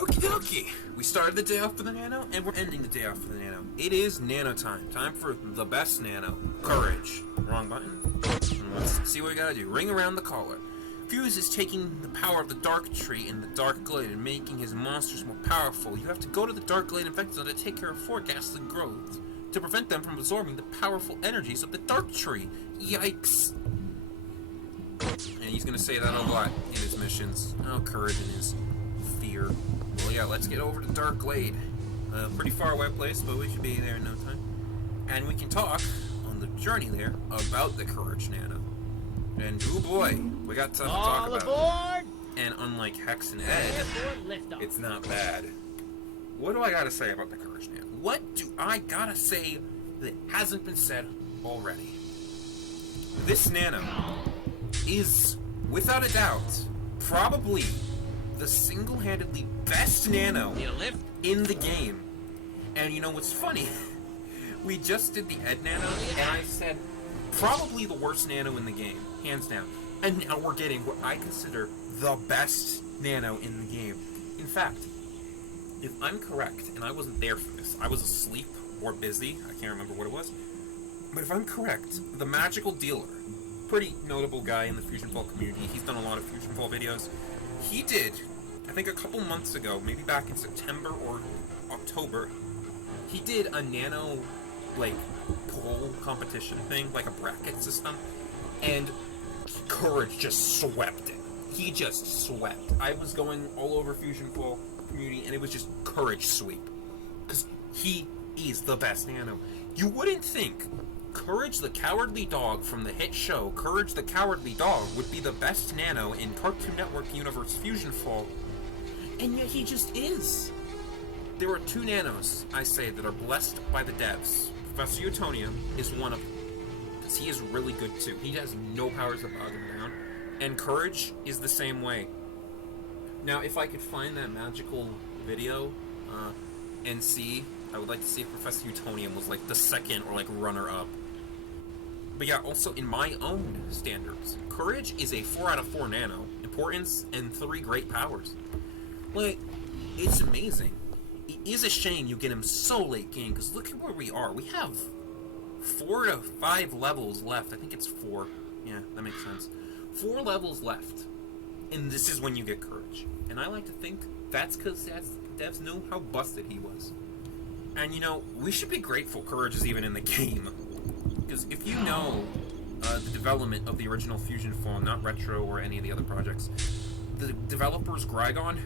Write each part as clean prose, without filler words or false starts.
Okie dokie. We started the day off for the Nano, and we're ending the day off for the Nano. It is Nano time. Time for the best Nano. Courage. Wrong button. Let's see what we gotta do. Ring around the collar. Fuse is taking the power of the Dark Tree in the Dark Glade and making his monsters more powerful. You have to go to the Dark Glade Infected Zone to take care of 4 ghastly growths to prevent them from absorbing the powerful energies of the Dark Tree. Yikes. And he's gonna say that a lot in his missions. Oh, courage and his fear. Well, yeah, let's get over to Dark Glade. Pretty far away place, but we should be there in no time. And we can talk on the journey there about the Courage Nano. And oh boy, we got stuff to talk about. Aboard! And unlike Hex and Ed, it's not bad. What do I gotta say about the Courage Nano? What do I gotta say that hasn't been said already? This Nano is, without a doubt, probably the single-handedly best Nano in the game. And you know what's funny? We just did the Ed Nano, and I said probably the worst Nano in the game, hands down. And now we're getting what I consider the best Nano in the game. In fact, if I'm correct, and I wasn't there for this, I was asleep or busy, I can't remember what it was, but if I'm correct, the Magical Dealer, pretty notable guy in the Fusionfall community, he's done a lot of Fusionfall videos, he did, I think a couple months ago, maybe back in September or October, he did a Nano, like, poll competition thing, like a bracket system, and Courage just swept it. He just swept. I was going all over Fusionfall community, and it was just Courage sweep. Because he is the best Nano. You wouldn't think Courage the Cowardly Dog from the hit show Courage the Cowardly Dog would be the best Nano in Cartoon Network Universe Fusionfall, and yet he just is. There are 2 Nanos, I say, that are blessed by the devs. Professor Utonium is one of them, because he is really good too. He has no powers that bog him down, and Courage is the same way. Now, if I could find that magical video and see, I would like to see if Professor Utonium was like the second or like runner-up. But yeah, also in my own standards, Courage is a 4 out of 4 Nano, importance, and 3 great powers. Like, it's amazing. It is a shame you get him so late game, because look at where we are. We have 4 to 5 levels left. I think it's 4. Yeah, that makes sense. 4 levels left. And this is when you get Courage. And I like to think that's because devs know how busted he was. And you know, we should be grateful Courage is even in the game. Because if you know the development of the original Fusionfall, not Retro or any of the other projects, the developers, Grygon,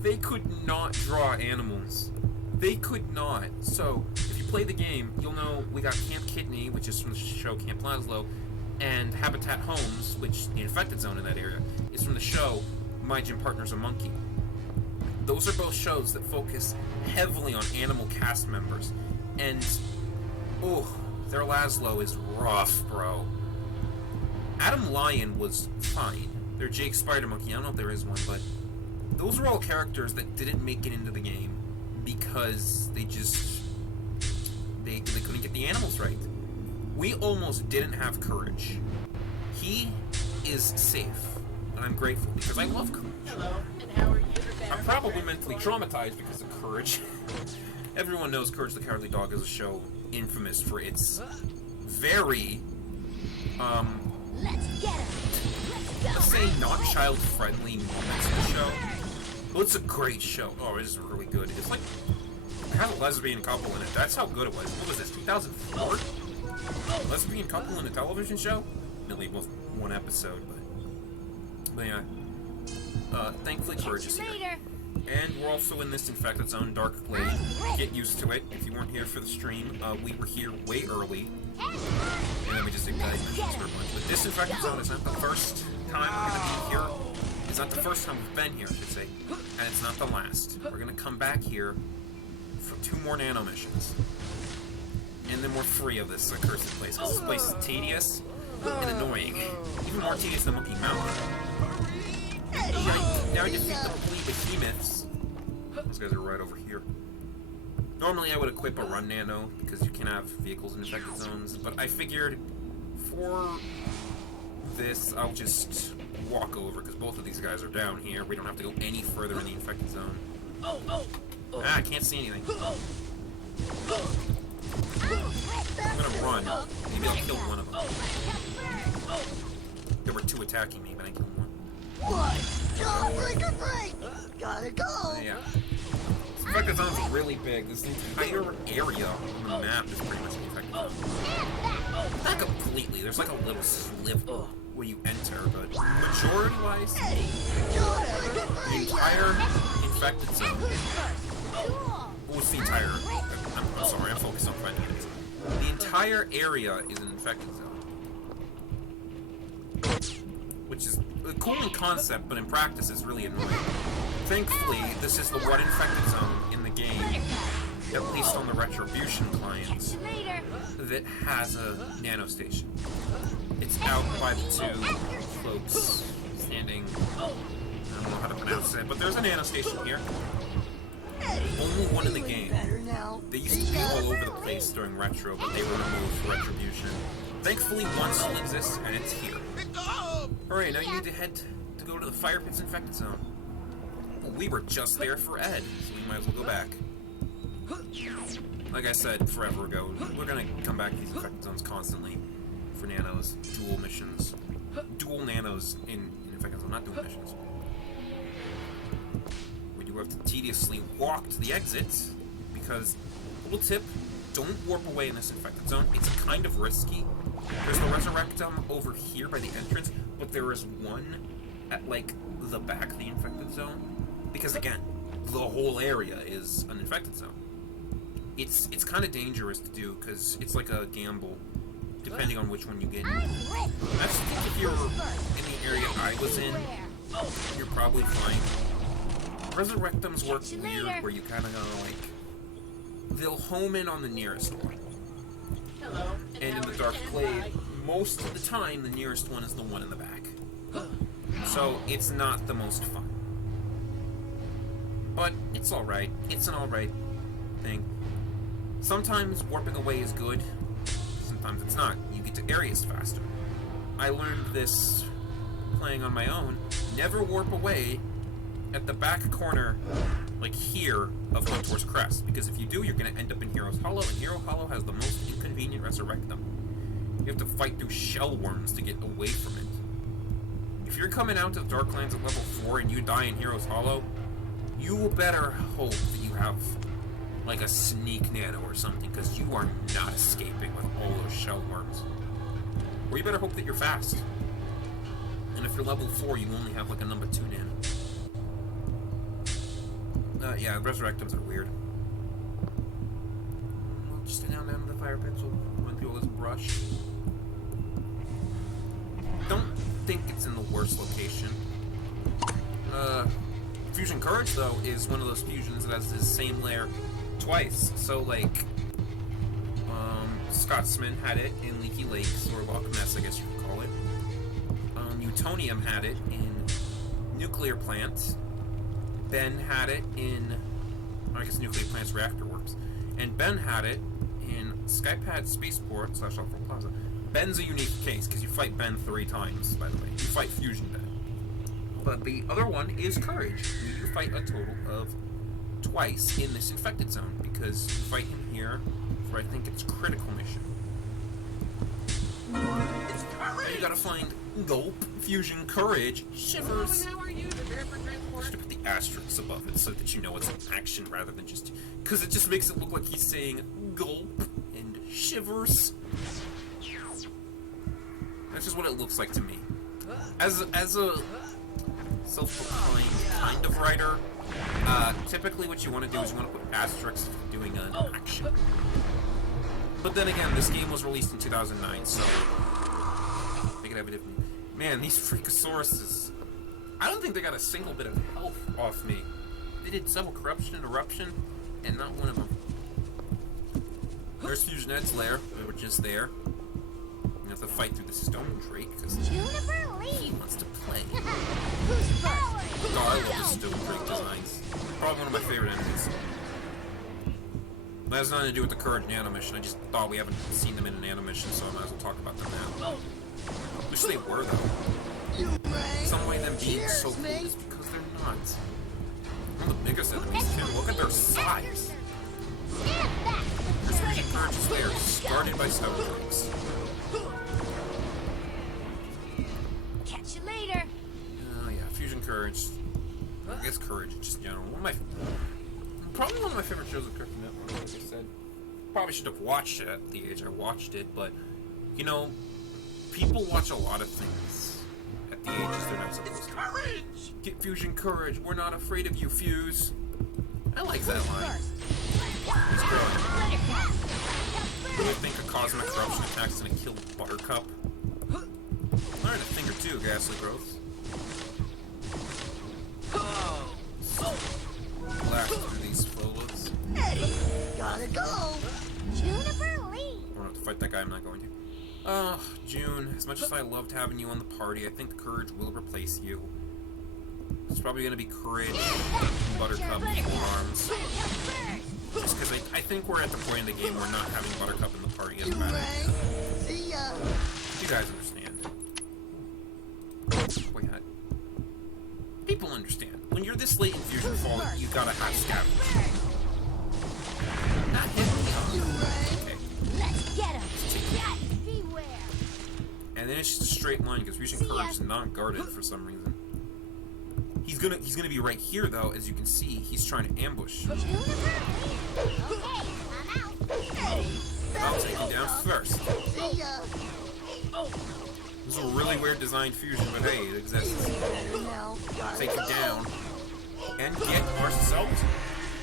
they could not draw animals. They could not. So, if you play the game, you'll know we got Camp Kidney, which is from the show Camp Laszlo, and Habitat Homes, which the infected zone in that area, is from the show My Gym Partner's a Monkey. Those are both shows that focus heavily on animal cast members. And, oh, their Laszlo is rough, bro. Adam Lion was fine. Their Jake Spider Monkey, I don't know if there is one, but those were all characters that didn't make it into the game because they just they couldn't get the animals right. We almost didn't have Courage. He is safe, and I'm grateful because I love Courage. Hello, and how are you? I'm probably mentally traumatized because of Courage. Everyone knows Courage the Cowardly Dog is a show infamous for its very let's say not child-friendly moments in the show. Well, it's a great show. Oh, it is really good. It's like, it had a lesbian couple in it. That's how good it was. What was this, 2004? Lesbian couple in a television show? Admittedly, both one episode, but yeah. Thankfully, Courage is here. And we're also in this infected zone, Dark Glade. Get used to it. If you weren't here for the stream, we were here way early. And then we just ignited missions for a bunch. But this infected zone is not the first time we're going to be here. It's not the first time we've been here, I should say. And it's not the last. We're going to come back here for 2 more Nano missions. And then we're free of this accursed place. Because this place is tedious and annoying. Even more tedious than Monkey Mountain. Now I defeat the fleet behemoths. Those guys are right over here. Normally I would equip a Run Nano, because you can have vehicles in infected zones, but I figured for this I'll just walk over, because both of these guys are down here. We don't have to go any further in the infected zone. Ah, I can't see anything. I'm gonna run. Maybe I'll kill one of them. There were 2 attacking me, but I killed one. Gotta go! Yeah. This infected zone's really big. This entire area on the map is pretty much an infected zone. Not completely. There's like a little sliver where you enter, but majority-wise, the entire infected zone. What's the entire? I'm sorry, I'm focused on finding it. The entire area is an infected zone, which is a cool in concept, but in practice is really annoying. Thankfully, this is the one infected zone in the game, at least on the Retribution clients, that has a nano station. It's out by the 2 folks standing. I don't know how to pronounce it, but there's a nano station here. Only one in the game. They used to be all over the place during Retro, but they were removed for Retribution. Thankfully, one still exists, and it's here. Alright, now you need to head to go to the Fire Pit's infected zone. Well, we were just there for Ed, so we might as well go back. Like I said forever ago, we're gonna come back to these infected zones constantly for nanos, dual missions. Dual nanos in infected zone, not dual missions. We do have to tediously walk to the exits, because, little tip, don't warp away in this infected zone. It's kind of risky. There's the Resurrectum over here by the entrance, but there is one at, like, the back of the infected zone. Because, again, the whole area is an infected zone. It's kind of dangerous to do, because it's like a gamble, depending on which one you get. That's if you're in the area I was in, you're probably fine. Resurrectums work weird, where you kind of go, like, they'll home in on the nearest one. And in the Dark Glade, most of the time, the nearest one is the one in the back. So, it's not the most fun. But, it's alright. It's an alright thing. Sometimes warping away is good, sometimes it's not. You get to areas faster. I learned this playing on my own. Never warp away at the back corner, like here, of Huntor's Crest. Because if you do, you're going to end up in Hero's Hollow, and Hero Hollow has the most inconvenient Resurrectum. You have to fight through shell worms to get away from it. If you're coming out to the Darklands at level 4 and you die in Hero's Hollow, you better hope that you have, like, a sneak nano or something, because you are not escaping with all those shell worms. Or you better hope that you're fast. And if you're level 4, you only have, like, a number 2 nano. Yeah, Resurrectums are weird. We'll just stay down to the Fire Pits. We'll run through all this brush. Don't think it's in the worst location. Fusion Courage, though, is one of those fusions that has the same layer twice. So, like, Scotsman had it in Leaky Lakes, or Loch Ness, I guess you could call it. Newtonium had it in Nuclear Plant. Ben had it in, I guess, Nuclear Plant's Reactor Works. And Ben had it in Skypad Spaceport / Alpha Plaza. Ben's a unique case, because you fight Ben 3 times, by the way. You fight Fusion Ben. But the other one is Courage. You fight a total of twice in this infected zone, because you fight him here for, I think it's Critical Mission. You gotta find Gulp, Fusion, Courage, Shivers. How are you? Prepare for transport. Just to put the asterisks above it so that you know it's an action rather than just... Because it just makes it look like he's saying Gulp and Shivers. That's just what it looks like to me. As a self-proclaimed kind of writer, typically what you want to do is you want to put asterisks doing an action. But then again, this game was released in 2009, so they could have a different... Man, these Freakosauruses, I don't think they got a single bit of health off me. They did several corruption and eruption, and not one of them. There's Fusion Ed's lair. We were just there. You have to fight through the Stone Drake, because he wants to play. Oh, I love the Stone Drake designs. Probably one of my favorite enemies. That has nothing to do with the Courage Nano mission. I just thought we haven't seen them in a Nano mission, so I might as well talk about them now. Wish they were, though. Some way them being so cool is because they're not. One of the biggest enemies too. Look at their size. There's Fusion Courage is there, started by Snowflakes. Catch you later. Oh yeah, Fusion Courage. I guess Courage in just general. Probably one of my favorite shows of Cartoon Network, like I said. Probably should have watched it at the age I watched it, but, you know, people watch a lot of things at the ages they're not supposed to. Courage! Get Fusion Courage. We're not afraid of you, Fuse. I like that line. It's great. Do you think a cosmic corruption attack's gonna kill Buttercup? Learn a thing or two, Ghastly Growth. Blast through these flolas. Gotta go. Juniper Lee. I don't have to fight that guy, I'm not going to. June, as much as I loved having you on the party, I think Courage will replace you. It's probably gonna be Courage, Buttercup, Forearms. Just because I think we're at the point in the game where not having Buttercup in the party is bad. See ya. You guys understand. Wait, people understand. When you're this late in Fusionfall, you gotta have Scavenge. Not hit me on. Okay. Let's get him. Yes, beware. And then it's just a straight line because Fusion Courage is not guarded for some reason. He's gonna be right here though, as you can see. He's trying to ambush. Juniper Lee. Okay, I'm out. I'll take him down first. See ya. This is a really weird designed fusion, but hey, it exists. Now, gotta Take go. it down and get ourselves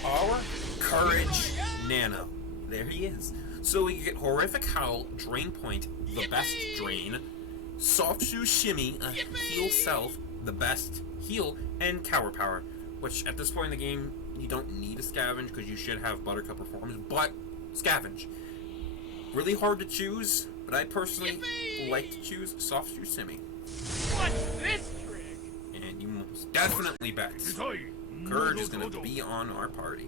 our Courage Nano. There he is. So we get Horrific Howl, Drain Point, the best drain, Soft Shoe Shimmy, Heal Self, the best heal, and Cower Power. Which at this point in the game, you don't need a Scavenge because you should have Buttercup performance, but Scavenge. Really hard to choose, but I personally like to choose Soft Shoe Shimmy. What's this trick? And you most definitely bet Courage is going to be on our party.